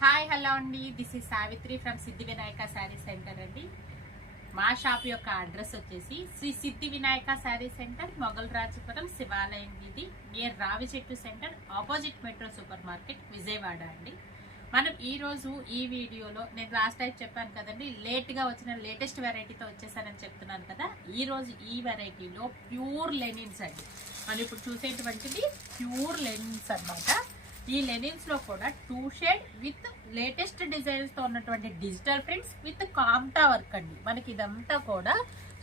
Hi hello అండి, this is Savitri from Siddhi Vinayaka Sari centre అండి. మా షాప్ యొక్క అడ్రస్ వచ్చేసి శ్రీ సిద్ధి వినాయక శారీ సెంటర్, మొగల్ రాజపురం, శివాలయం వీధి, నియర్ రావి చెట్టు centre, opposite Metro Super market, Vijayawada అండి. మనం ఈ రోజు ఈ వీడియోలో నేను లాస్ట్ టైం చెప్పాను కదండి, లేట్గా వచ్చిన లేటెస్ట్ వెరైటీతో వచ్చేసానని చెప్తున్నాను కదా. ఈ రోజు ఈ వెరైటీలో ప్యూర్ లెనిన్స్ అండి. మనం ఇప్పుడు చూసేటువంటిది ప్యూర్ లెనిన్స్ అన్నమాట. ఈ లెనిన్స్ లో కూడా 2 షేడ్ విత్ లేటెస్ట్ డిజైన్స్ తో ఉన్నటువంటి డిజిటల్ ప్రింట్స్ విత్ కాంటా వర్క్ అండి. మనకి ఇదంతా కూడా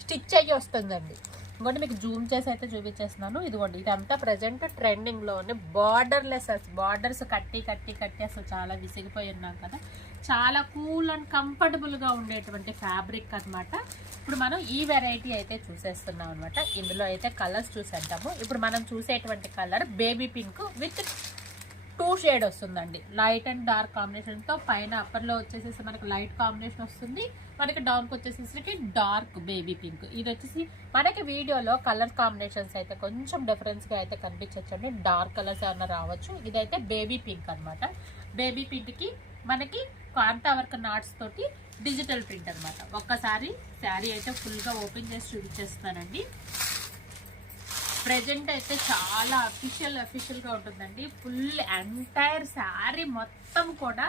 స్టిచ్ అయ్యి వస్తుందండి. ఇంకోటి మీకు జూమ్ చేసి అయితే చూపించేస్తున్నాను. ఇదిగోండి, ఇదంతా ప్రజెంట్ ట్రెండింగ్ లో ఉంది. బార్డర్లెస్, బార్డర్స్ కట్టి కట్టి కట్టి అసలు చాలా విసిగిపోయి ఉన్నాం కదా. చాలా కూల్ అండ్ కంఫర్టబుల్ గా ఉండేటువంటి ఫ్యాబ్రిక్ అన్నమాట. ఇప్పుడు మనం ఈ వెరైటీ అయితే చూసేస్తున్నాం అనమాట. ఇందులో అయితే కలర్స్ చూసేద్దాము. ఇప్పుడు మనం చూసేటువంటి colour baby pink with 2 shade వస్తుందండి. లైట్ అండ్ డార్క్ కాంబినేషన్ తో పైన అప్పర్ లో వచ్చేసేసి మనకి లైట్ కాంబినేషన్ వస్తుంది, మనకి డౌన్ కి వచ్చేసేసి డార్క్ బేబీ పింక్. ఇది వచ్చేసి మనకి వీడియోలో కలర్ కాంబినేషన్స్ అయితే కొంచెం డిఫరెన్స్ గా అయితే కనిపించండి. డార్క్ కలర్స్ ఏమైనా రావచ్చు. ఇదైతే బేబీ పింక్ అనమాట. బేబీ పింక్ కి మనకి కాంతా వర్క్ నాట్స్ తోటి డిజిటల్ ప్రింట్ అనమాట. ఒక్కసారి శారీ అయితే ఫుల్ గా ఓపెన్ చేసి చూపించేస్తానండి. ప్రెజెంట్ అయితే చాలా అఫీషియల్ గా ఉంటుందండి. ఫుల్ ఎంటైర్ శారీ మొత్తం కూడా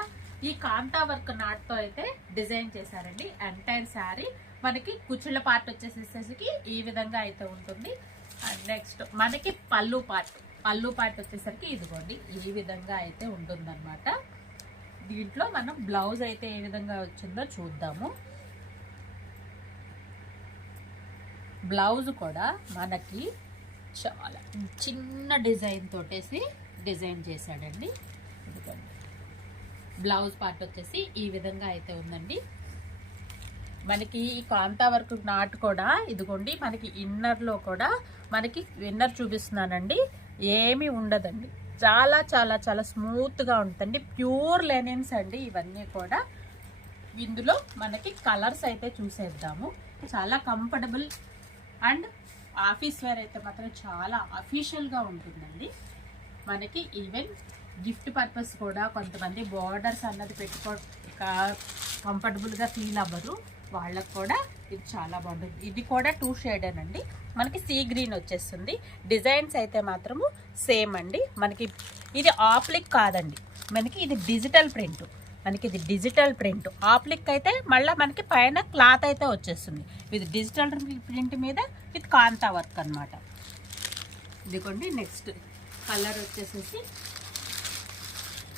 ఈ కాంతా వర్క్ నాట్ తో అయితే డిజైన్ చేశారండి. ఎంటైర్ శారీ మనకి కుచ్చుళ్ళ పార్ట్ వచ్చేసేసరికి ఈ విధంగా అయితే ఉంటుంది. అండ్ నెక్స్ట్ మనకి పళ్ళు పార్ట్ వచ్చేసరికి ఇదిగోండి ఈ విధంగా అయితే ఉంటుందన్నమాట. దీంట్లో మనం బ్లౌజ్ అయితే ఏ విధంగా వచ్చిందో చూద్దాము. బ్లౌజ్ కూడా మనకి చాలా చిన్న డిజైన్ తోటేసి డిజైన్ చేశాడండి. ఇదిగోండి, బ్లౌజ్ పార్ట్ వచ్చేసి ఈ విధంగా అయితే ఉందండి. మనకి ఈ కాంతా వర్క్ నాట్ కూడా ఇదిగోండి, మనకి ఇన్నర్ లో కూడా మనకి ఇన్నర్ చూపిస్తున్నానండి. ఏమీ ఉండదండి. చాలా చాలా చాలా స్మూత్ గా ఉంటుంది. ప్యూర్ లెనిన్స్ అండి ఇవన్నీ కూడా. ఇందులో మనకి కలర్స్ అయితే చూసేద్దాము. చాలా కంఫర్టబుల్ అండ్ ఆఫీస్ వేర్ అయితే మాత్రం చాలా అఫీషియల్ గా ఉంటుందండి. మనకి ఈవెన్ గిఫ్ట్ పర్పస్ కూడా కొంతమంది బార్డర్స్ అన్నది కంఫర్టబుల్ గా ఫీల్ అవ్వరు, వాళ్ళకు కూడా ఇది చాలా బాగుంటుంది. ఇది కూడా 2 షేడ్ అండి. మనకి సీ గ్రీన్ వచ్చేస్తుంది. డిజైన్స్ అయితే మాత్రము సేమ్ అండి. మనకి ఇది ఆప్లిక్ కాదండి, మనకి ఇది డిజిటల్ ప్రింట్. ఆప్లిక్ అయితే మళ్ళీ మనకి పైన క్లాత్ అయితే వచ్చేస్తుంది. ఇది డిజిటల్ ప్రింట్ మీద విత్ కాంతా వర్క్ అనమాట. ఇదిగోండి, నెక్స్ట్ కలర్ వచ్చేసేసి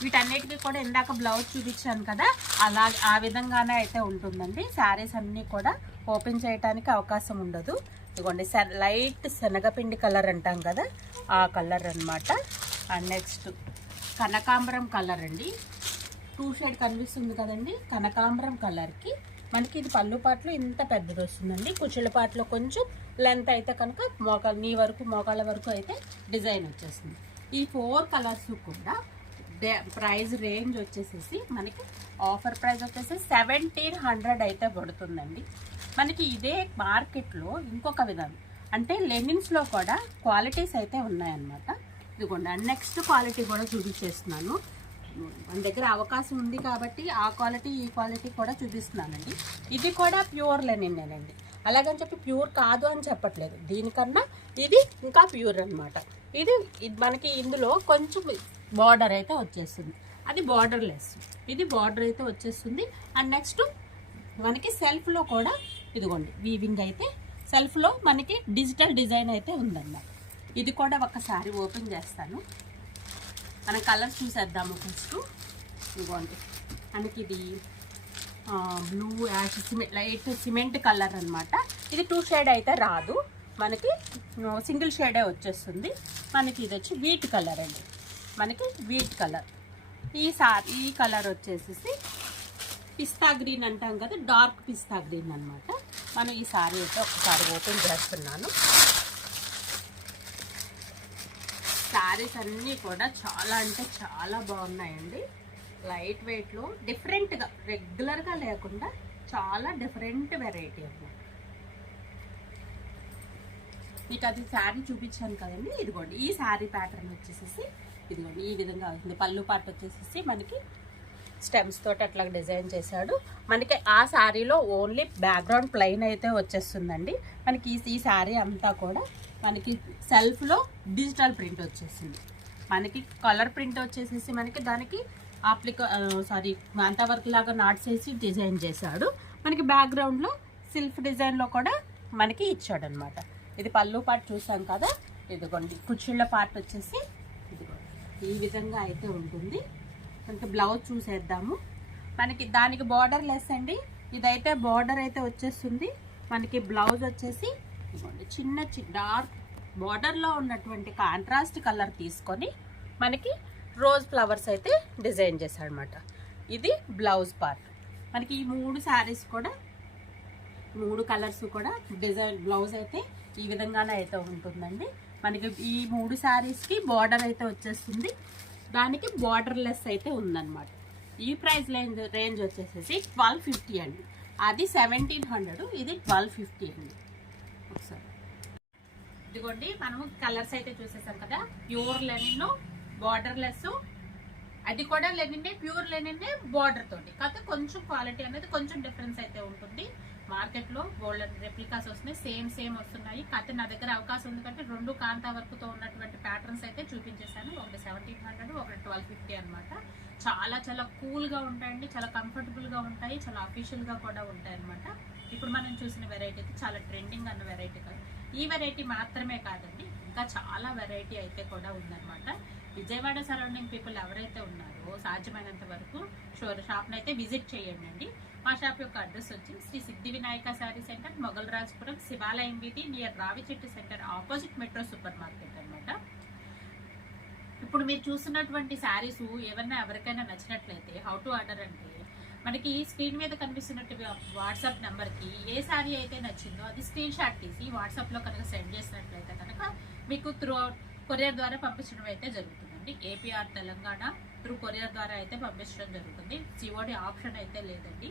వీటన్నిటికీ కూడా ఇందాక బ్లౌజ్ చూపించాను కదా, ఆ విధంగానే అయితే ఉంటుందండి. శారీస్ అన్నీ కూడా ఓపెన్ చేయడానికి అవకాశం ఉండదు. ఇదిగోండి, లైట్ శనగపిండి కలర్ అంటాం కదా, ఆ కలర్ అనమాట. అండ్ నెక్స్ట్ కనకాంబరం కలర్ అండి. 2 షేడ్ కనిపిస్తుంది కదండి. కనకాంబరం కలర్కి మనకి ఇది పళ్ళు పాటలో ఇంత పెద్దది వస్తుందండి. కుచ్చుళ్ళ పాటలో కొంచెం లెంత్ అయితే కనుక మోకాళ్ళ వరకు అయితే డిజైన్ వచ్చేస్తుంది. ఈ 4 కలర్స్ కూడా ప్రైస్ రేంజ్ వచ్చేసేసి మనకి ఆఫర్ ప్రైస్ వచ్చేసి 1700 అయితే పడుతుందండి. మనకి ఇదే మార్కెట్లో ఇంకొక విధానం అంటే లెనిన్స్లో కూడా క్వాలిటీస్ అయితే ఉన్నాయన్నమాట. ఇదిగోండి, నెక్స్ట్ క్వాలిటీ కూడా చూపించేస్తున్నాను. మన దగ్గర అవకాశం ఉంది కాబట్టి ఆ క్వాలిటీ ఈ క్వాలిటీ కూడా చూపిస్తున్నానండి. ఇది కూడా ప్యూర్ లెనినేనండి. అలాగని చెప్పి ప్యూర్ కాదు అని చెప్పట్లేదు. దీనికన్నా ఇది ఇంకా ప్యూర్ అనమాట. ఇది మనకి ఇందులో కొంచెం బార్డర్ అయితే వచ్చేస్తుంది. అది బార్డర్ లెస్, ఇది బార్డర్ అయితే వచ్చేస్తుంది. అండ్ నెక్స్ట్ మనకి సెల్ఫ్లో కూడా ఇదిగోండి వీవింగ్ అయితే సెల్ఫ్లో మనకి డిజిటల్ డిజైన్ అయితే ఉందన్నమాట. ఇది కూడా ఒకసారి ఓపెన్ చేస్తాను. మనం కలర్స్ చూసేద్దాము ఫస్ట్. ఇదిగోండి, మనకి ఇది blue ash light cement colour అనమాట. ఇది 2 షేడ్ అయితే రాదు, మనకి సింగిల్ షేడే వచ్చేస్తుంది. మనకి ఇది వచ్చి వీట్ కలర్ అండి. మనకి వీట్ కలర్. ఈ కలర్ వచ్చేసి పిస్తా గ్రీన్ అంటాం కదా, డార్క్ పిస్తా గ్రీన్ అనమాట. మనం ఈ సారీ అయితే ఒకసారి ఓపెన్ చేస్తున్నాను. శారీస్ అన్నీ కూడా చాలా అంటే చాలా బాగున్నాయండి. లైట్ వెయిట్లో డిఫరెంట్గా, రెగ్యులర్గా లేకుండా చాలా డిఫరెంట్ వెరైటీ అన్నమాట. మీకు అది శారీ చూపించాను కదండి. ఇదిగోండి, ఈ శారీ ప్యాటర్న్ వచ్చేసేసి ఇదిగోండి ఈ విధంగా అవుతుంది. పళ్ళు పార్ట్ వచ్చేసేసి మనకి స్టెమ్స్ తోటి అట్లా డిజైన్ చేశాడు. మనకి ఆ శారీలో ఓన్లీ బ్యాక్గ్రౌండ్ ప్లెయిన్ అయితే వచ్చేస్తుందండి. మనకి ఈ శారీ అంతా కూడా మనకి సెల్ఫ్లో డిజిటల్ ప్రింట్ వచ్చేసింది. మనకి కలర్ ప్రింట్ వచ్చేసేసి మనకి దానికి మాంతా వర్క్ లాగా నాట్స్ వేసి డిజైన్ చేశాడు. మనకి బ్యాక్గ్రౌండ్లో సెల్ఫ్ డిజైన్లో కూడా మనకి ఇచ్చాడు అనమాట. ఇది పళ్ళు పార్ట్ చూసాం కదా. ఇదిగోండి కుచ్చిళ్ళ పార్ట్ వచ్చేసి ఇదిగోండి ఈ విధంగా అయితే ఉంటుంది. మనకి బ్లౌజ్ చూసేద్దాము. మనకి దానికి బార్డర్ లెస్ అండి. ఇదైతే బార్డర్ అయితే వచ్చేస్తుంది. మనకి బ్లౌజ్ వచ్చేసి ఇదిగోండి చిన్న డార్క్ బార్డర్లో ఉన్నటువంటి కాంట్రాస్ట్ కలర్ తీసుకొని మనకి రోజ్ ఫ్లవర్స్ అయితే డిజైన్ చేశాడు అనమాట. ఇది బ్లౌజ్ పార్ట్. మనకి ఈ 3 శారీస్ కూడా 3 కలర్స్ కూడా డిజైన్ బ్లౌజ్ అయితే ఈ విధంగానే అయితే ఉంటుందండి. మనకి ఈ 3 శారీస్కి బార్డర్ అయితే వచ్చేస్తుంది. దానికి బార్డర్ లెస్ అయితే ఉందన్నమాట. ఈ ప్రైస్ రేంజ్ వచ్చేసేసి 1250 అండి. అది 1700, ఇది 1250 అండి. ఒకసారి ఇదిగోండి మనము కలర్స్ అయితే చూసేసాం కదా. ప్యూర్ లెనిన్ బార్డర్ లెస్, అది కూడా లెనిన్ ప్యూర్ లెనిన్ బార్డర్ తోటి. కాకపోతే కొంచెం క్వాలిటీ అనేది కొంచెం డిఫరెన్స్ అయితే ఉంటుంది. మార్కెట్లో గోల్డెన్ రెప్లికాస్ వస్తున్నాయి, సేమ్ వస్తున్నాయి. కాకపోతే నా దగ్గర అవకాశం ఉంది కాబట్టి 2 కాంతా వర్క్తో ఉన్నటువంటి ప్యాటర్న్స్ అయితే చూపించేశాను. ఒకటి 1700, ఒకటి 1250 అనమాట. చాలా కూల్గా ఉంటాయండి, చాలా కంఫర్టబుల్గా ఉంటాయి, చాలా అఫీషియల్గా కూడా ఉంటాయి అనమాట. ఇప్పుడు మనం చూసిన వెరైటీ అయితే చాలా ట్రెండింగ్ అన్న వెరైటీ కాదు. ఈ వెరైటీ మాత్రమే కాదండి, ఇంకా చాలా వెరైటీ అయితే కూడా ఉందన్నమాట. విజయవాడ సరౌండింగ్ పీపుల్ ఎవరైతే ఉన్నారో సాధ్యమైనంత వరకు షాప్ని అయితే విజిట్ చేయండి అండి. మా షాప్ యొక్క అడ్రస్ వచ్చి శ్రీ సిద్ధి వినాయక శారీ సెంటర్, మొగల్ రాజపురం, శివాలయం వీధి, near Ravichettu centre, opposite Metro Super Market అనమాట. ఇప్పుడు మీరు చూస్తున్నటువంటి శారీస్ ఏమన్నా ఎవరికైనా నచ్చినట్లయితే హౌ టు ఆర్డర్ అంటే మనకి స్క్రీన్ మీద కనిపిస్తున్నట్టు వాట్సాప్ నెంబర్కి ఏ శారీ అయితే నచ్చిందో అది స్క్రీన్ షాట్ తీసి వాట్సాప్లో కనుక సెండ్ చేసినట్లయితే కనుక మీకు త్రూ కొరియర్ ద్వారా పంపించడం అయితే జరుగుతుందండి. ఏపీఆర్ తెలంగాణ త్రూ కొరియర్ ద్వారా అయితే పంపించడం జరుగుతుంది. సిఓడి ఆప్షన్ అయితే లేదండి.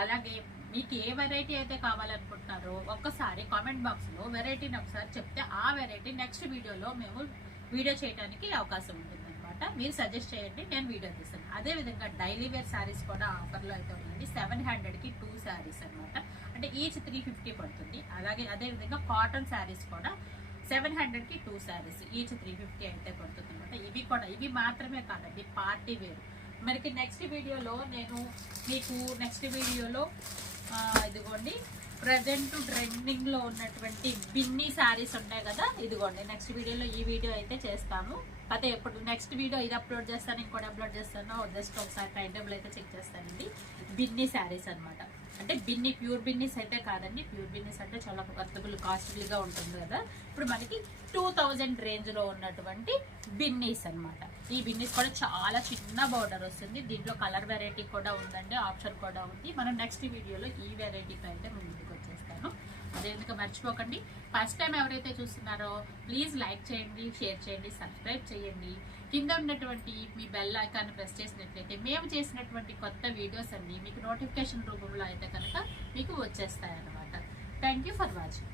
అలాగే మీకు ఏ వెరైటీ అయితే కావాలనుకుంటున్నారో ఒక్కసారి కామెంట్ బాక్స్లో వెరైటీని ఒకసారి చెప్తే ఆ వెరైటీ నెక్స్ట్ వీడియోలో మేము వీడియో చేయడానికి అవకాశం ఉంటుంది అనమాట. మీరు సజెస్ట్ చేయండి, నేను వీడియో తీస్తాను. అదేవిధంగా డైలీ వేర్ శారీస్ కూడా ఆఫర్లో అయితే ఉందండి. 700కి 2 శారీస్ అనమాట. అంటే ఈచ్ 350 పడుతుంది. అదేవిధంగా కాటన్ శారీస్ కూడా 700కి 2 శారీస్, ఈచ్ 350 అయితే పడుతుంది అనమాట. ఇవి మాత్రమే కాదండి, పార్టీ వేరు. మనకి నెక్స్ట్ వీడియోలో ఇదిగోండి ప్రజెంట్ ట్రెండింగ్ లో ఉన్నటువంటి బిన్నీ శారీస్ ఉన్నాయి కదా. ఇదిగోండి నెక్స్ట్ వీడియోలో ఈ వీడియో అయితే చేస్తాము. అయితే ఎప్పుడు నెక్స్ట్ వీడియో ఇది అప్లోడ్ చేస్తాను, ఇంకోటి అప్లోడ్ చేస్తాను. జస్ట్ ఒకసారి టైం టేబుల్ అయితే చెక్ చేస్తానండి. బిన్నీ శారీస్ అనమాట. అంటే ప్యూర్ బిన్నీస్ అయితే కాదండి. ప్యూర్ బిన్నీస్ అంటే చాలా కాస్ట్లీగా ఉంటుంది కదా. ఇప్పుడు మనకి 2000 రేంజ్ లో ఉన్నటువంటి బిన్నీస్ అనమాట. ఈ బిన్నీస్ కూడా చాలా చిన్న బార్డర్ వస్తుంది. దీంట్లో కలర్ వెరైటీ కూడా ఉందండి, ఆప్షన్ కూడా ఉంది. మనం నెక్స్ట్ వీడియోలో ఈ వెరైటీతో అయితే ముందుకు వచ్చేస్తాను. అదేవిధంగా మర్చిపోకండి, ఫస్ట్ టైం ఎవరైతే చూస్తున్నారో ప్లీజ్ లైక్ చేయండి, షేర్ చేయండి, సబ్స్క్రైబ్ చేయండి. కింద ఉన్నటువంటి మీ బెల్ ఐకాన్ ప్రెస్ చేసినట్లయితే మేము చేసినటువంటి కొత్త వీడియోస్ అన్ని మీకు నోటిఫికేషన్ రూపంలో అయితే కనుక మీకు వచ్చేస్తాయి అన్నమాట. Thank you for watching.